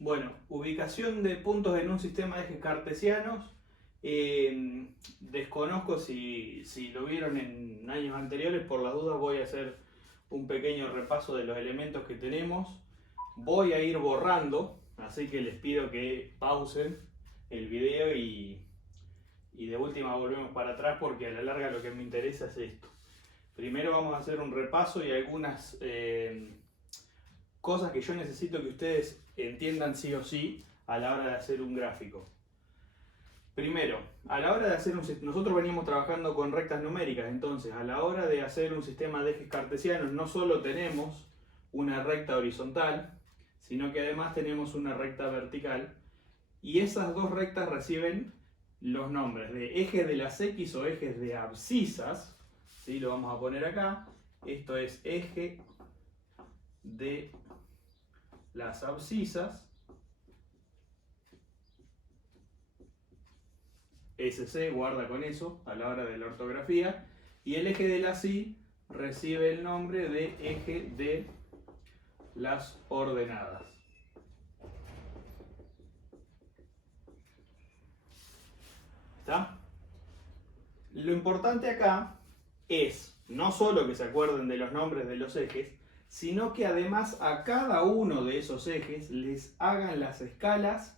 Bueno, ubicación de puntos en un sistema de ejes cartesianos. Desconozco si lo vieron en años anteriores, por las dudas voy a hacer un pequeño repaso de los elementos que tenemos. Voy a ir borrando, así que les pido que pausen el video y de última volvemos para atrás porque a la larga lo que me interesa es esto. Primero vamos a hacer un repaso y algunas cosas que yo necesito que ustedes entiendan sí o sí a la hora de hacer un gráfico. Primero, a la hora de hacer nosotros venimos trabajando con rectas numéricas, entonces a la hora de hacer un sistema de ejes cartesianos no solo tenemos una recta horizontal, sino que además tenemos una recta vertical, y esas dos rectas reciben los nombres de ejes de las X o ejes de abscisas, ¿sí? Lo vamos a poner acá. Esto es eje de las abscisas, SC, guarda con eso a la hora de la ortografía, y el eje de la Y recibe el nombre de eje de las ordenadas. ¿Está? Lo importante acá es no solo que se acuerden de los nombres de los ejes, sino que además a cada uno de esos ejes les hagan las escalas,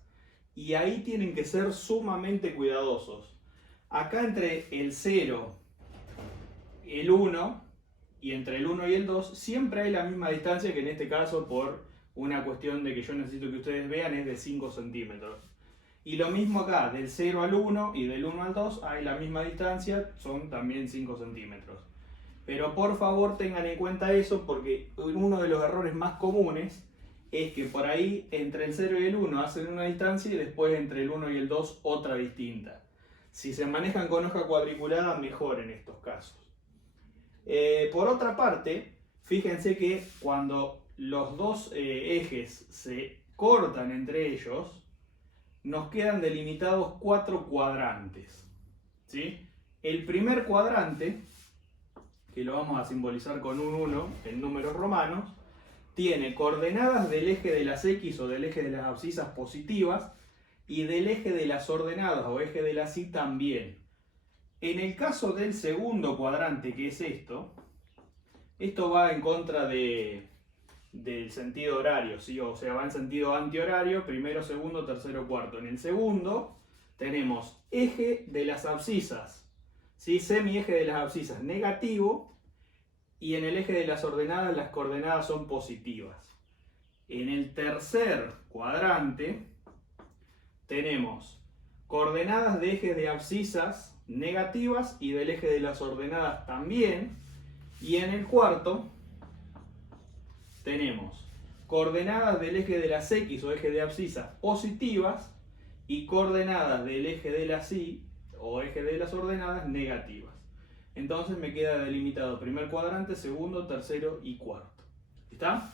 y ahí tienen que ser sumamente cuidadosos. Acá entre el 0, el 1 y entre el 1 y el 2 siempre hay la misma distancia, que en este caso por una cuestión de que yo necesito que ustedes vean es de 5 centímetros. Y lo mismo acá, del 0 al 1 y del 1 al 2 hay la misma distancia, son también 5 centímetros. Pero por favor tengan en cuenta eso, porque uno de los errores más comunes es que por ahí entre el 0 y el 1 hacen una distancia y después entre el 1 y el 2 otra distinta. Si se manejan con hoja cuadriculada, mejor en estos casos. Por otra parte, fíjense que cuando los dos ejes se cortan entre ellos, nos quedan delimitados 4 cuadrantes, ¿sí? El primer cuadrante, que lo vamos a simbolizar con un 1 en números romanos, tiene coordenadas del eje de las X o del eje de las abscisas positivas y del eje de las ordenadas o eje de las Y también. En el caso del segundo cuadrante, que es esto va en contra del sentido horario, ¿sí? O sea, va en sentido antihorario, primero, segundo, tercero, cuarto. En el segundo tenemos eje de las abscisas, ¿sí? Semieje de las abscisas negativo, y en el eje de las ordenadas las coordenadas son positivas. En el tercer cuadrante tenemos coordenadas de ejes de abscisas negativas y del eje de las ordenadas también, y en el cuarto tenemos coordenadas del eje de las X o eje de abscisas positivas y coordenadas del eje de las Y o eje de las ordenadas negativas. Entonces me queda delimitado primer cuadrante, segundo, tercero y cuarto. ¿Está?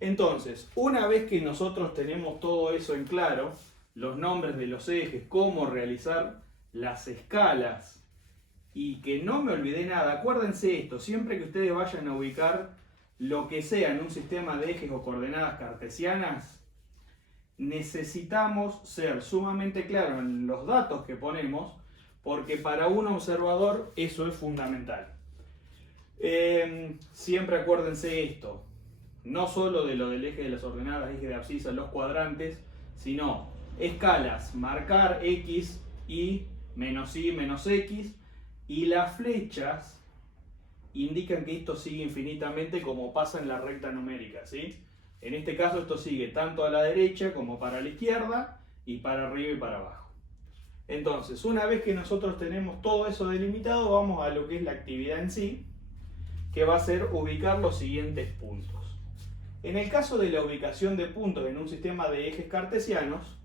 Entonces, una vez que nosotros tenemos todo eso en claro, los nombres de los ejes, cómo realizar las escalas, y que no me olvidé nada, acuérdense esto, siempre que ustedes vayan a ubicar lo que sea en un sistema de ejes o coordenadas cartesianas, necesitamos ser sumamente claros en los datos que ponemos, porque para un observador eso es fundamental. Siempre acuérdense esto, no solo de lo del eje de las ordenadas, eje de abscisas, los cuadrantes, sino escalas, marcar X, Y, menos Y, menos X, y las flechas indican que esto sigue infinitamente como pasa en la recta numérica, ¿sí? En este caso esto sigue tanto a la derecha como para la izquierda, y para arriba y para abajo. Entonces, una vez que nosotros tenemos todo eso delimitado, vamos a lo que es la actividad en sí, que va a ser ubicar los siguientes puntos. En el caso de la ubicación de puntos en un sistema de ejes cartesianos,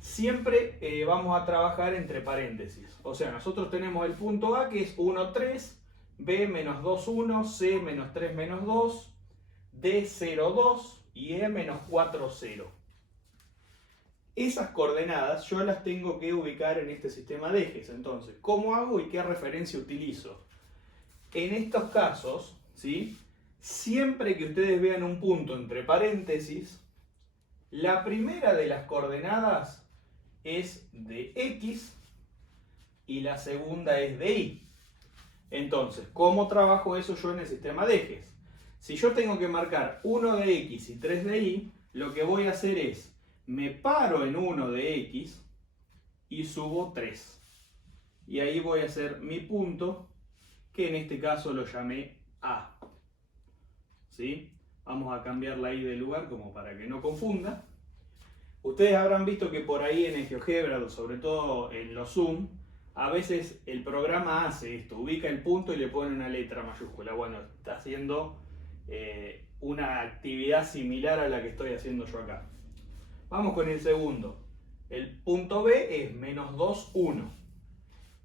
siempre vamos a trabajar entre paréntesis. O sea, nosotros tenemos el punto A, que es 1, 3, B, menos 2, 1, C, menos 3, menos 2, D, 0, 2 y E, menos 4, 0. Esas coordenadas yo las tengo que ubicar en este sistema de ejes. Entonces, ¿cómo hago y qué referencia utilizo? En estos casos, ¿sí? Siempre que ustedes vean un punto entre paréntesis, La primera de las coordenadas es de X y la segunda es de Y. Entonces, ¿cómo trabajo eso yo en el sistema de ejes? Si yo tengo que marcar 1 de X y 3 de Y, lo que voy a hacer es, me paro en 1 de X y subo 3. Y ahí voy a hacer mi punto, que en este caso lo llamé A. ¿Sí? Vamos a cambiar la Y de lugar como para que no confunda. Ustedes habrán visto que por ahí en el GeoGebra, sobre todo en los Zoom, a veces el programa hace esto, ubica el punto y le pone una letra mayúscula. Bueno, está haciendo una actividad similar a la que estoy haciendo yo acá. Vamos con el segundo. El punto B es menos 2, 1.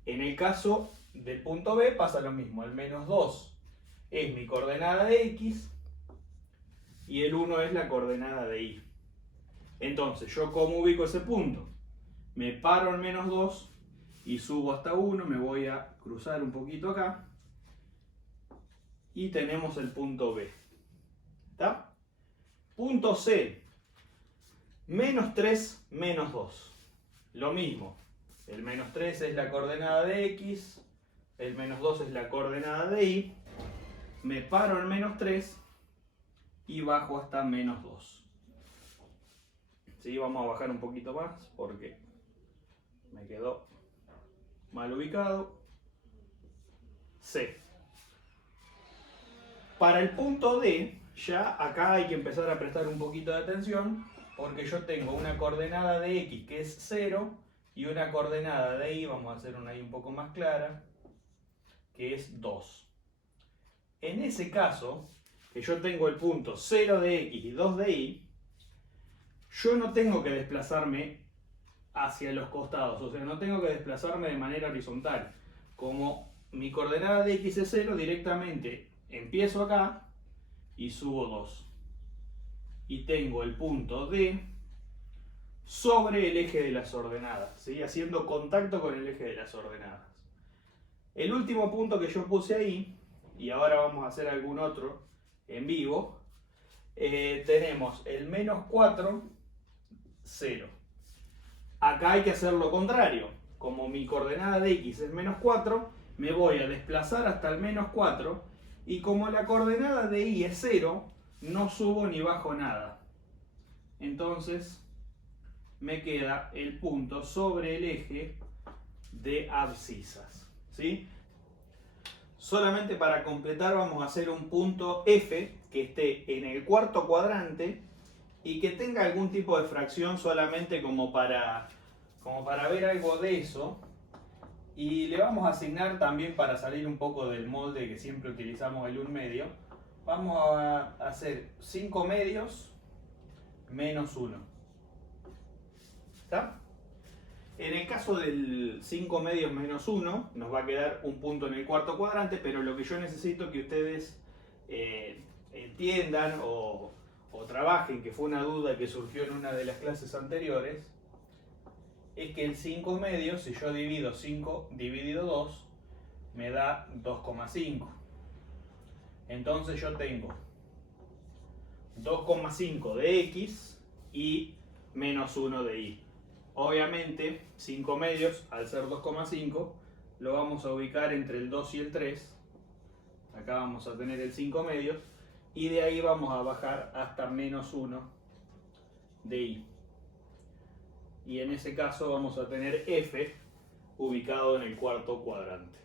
En el caso del punto B pasa lo mismo. El menos 2 es mi coordenada de X y el 1 es la coordenada de Y. Entonces, ¿yo cómo ubico ese punto? Me paro en menos 2 y subo hasta 1, me voy a cruzar un poquito acá y tenemos el punto B. ¿Está? Punto C, menos 3, menos 2. Lo mismo, el menos 3 es la coordenada de X, el menos 2 es la coordenada de Y, me paro en menos 3 y bajo hasta menos 2. ¿Sí? Vamos a bajar un poquito más porque me quedó mal ubicado. C. Para el punto D, ya acá hay que empezar a prestar un poquito de atención porque yo tengo una coordenada de X que es 0 y una coordenada de Y, vamos a hacer una Y un poco más clara, que es 2. En ese caso, que yo tengo el punto 0 de X y 2 de Y, yo no tengo que desplazarme hacia los costados, o sea, no tengo que desplazarme de manera horizontal. Como mi coordenada de X es 0, directamente empiezo acá y subo 2. Y tengo el punto D sobre el eje de las ordenadas, ¿sí? Haciendo contacto con el eje de las ordenadas. El último punto que yo puse ahí, y ahora vamos a hacer algún otro en vivo, tenemos el menos 4, 0. Acá hay que hacer lo contrario. Como mi coordenada de X es menos 4, me voy a desplazar hasta el menos 4 y como la coordenada de Y es 0, no subo ni bajo nada. Entonces me queda el punto sobre el eje de abscisas. ¿Sí? Solamente para completar vamos a hacer un punto F que esté en el cuarto cuadrante y que tenga algún tipo de fracción solamente como para ver algo de eso. Y le vamos a asignar también, para salir un poco del molde que siempre utilizamos el 1 medio, vamos a hacer 5 medios menos 1. ¿Está? En el caso del 5 medios menos 1, nos va a quedar un punto en el cuarto cuadrante, pero lo que yo necesito que ustedes entiendan o trabajen, que fue una duda que surgió en una de las clases anteriores, es que el 5 medios, si yo divido 5 dividido 2, me da 2,5. Entonces yo tengo 2,5 de X y menos 1 de Y. Obviamente, 5 medios, al ser 2,5, lo vamos a ubicar entre el 2 y el 3. Acá vamos a tener el 5 medios. Y de ahí vamos a bajar hasta menos 1 de Y. Y en ese caso vamos a tener F ubicado en el cuarto cuadrante.